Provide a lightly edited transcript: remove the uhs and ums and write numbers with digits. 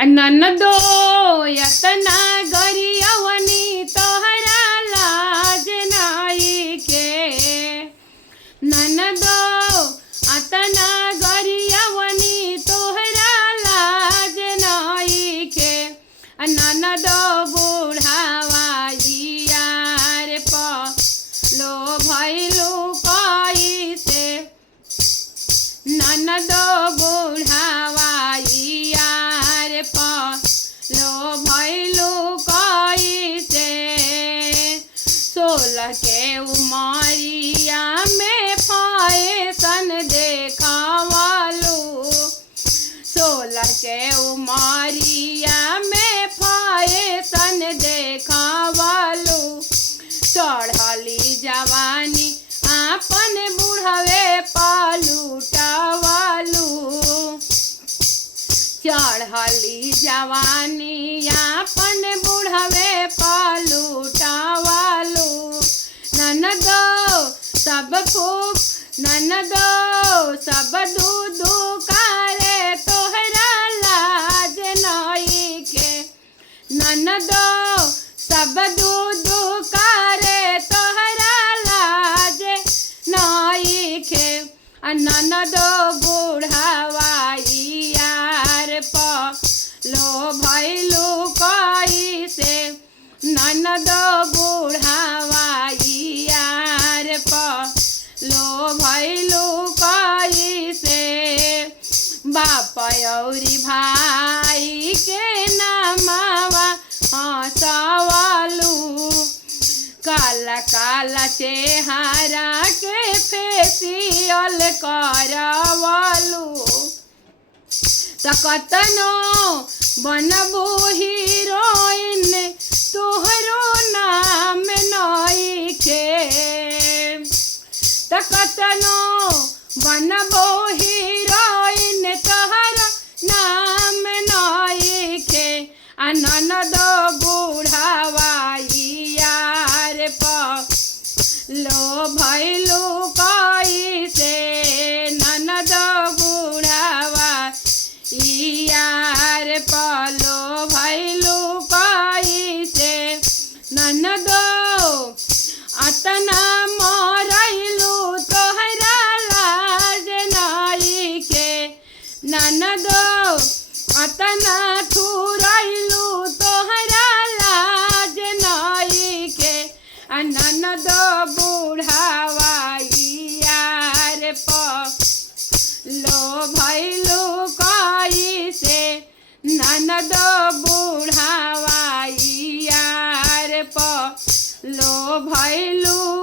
ननदो यतना गरियवनी तोहरा लाज नइखे। ननदो अतना गरियवनी तोहरा लाज नइखे। ननदो बुढ़ावा यार लो भइलू कैसे। ननदो बुढ़ावा यार लो भइलू कैसे। 16 के उमरिया में फैशन देखावलू। 16 के उमरिया में फैशन देखावलू। चढ़ली जवानी आपन बुढ़वे पलुटावलू। चढ़ली जवानी आपन बुढ़वे पलुटावलू। ननदो सब खूब ननदो सब दूधू करे तोहरा लाज नइखे। ननदो सब दूधू करे तोहरा लाज नइखे। ननदो बुढ़ावा यार लो भइलू कैसे। ननदो बुढ़ावा यार लो भइलू कैसे। बाप औरी भाई के नामावा हंसवलू। काला काला चेहरा के फेसियल करवलू। कतनो बनबू हीरोइन तोहरो नाम नइखे। कतनो बनबू हीरोइन तोहरो नाम नइखे। ननदो बुढ़ावा यार लो भइलू कैसे। ननदो बुढ़ावा यार लो भइलू कैसे। ननदो अतना मरैलू तोहरा लाज नइखे। ननदो अतना ठुरैलू तोहरा लाज नइखे। ननदो बुढ़ावा यार लो भइलू कैसे। ननदो बुढ़ावा यार लो भइलू